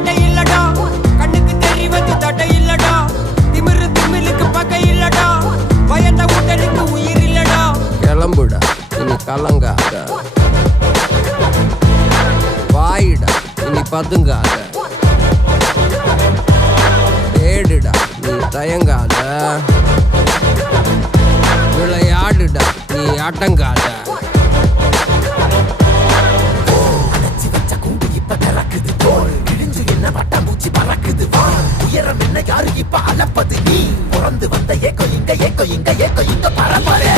பட்டை இல்லடா, கண்ணுக்கு தெரிவது தட்டை இல்லடா, திமிரு திமிலுக்கு பகை இல்லடா, பயந்த உடலுக்கு உயிர் இல்லடா. கிளம்புடா இனி கலங்காத, வாயிடா இனி பதுங்காத, தேடுடா நீ தயங்காத, விளையாடுடா நீ அடங்காத. உயரம் என்ன யாரு இப்ப அளப்பது, நீ பிறந்து வந்த ஏக்கோ இங்க பரம்பரை.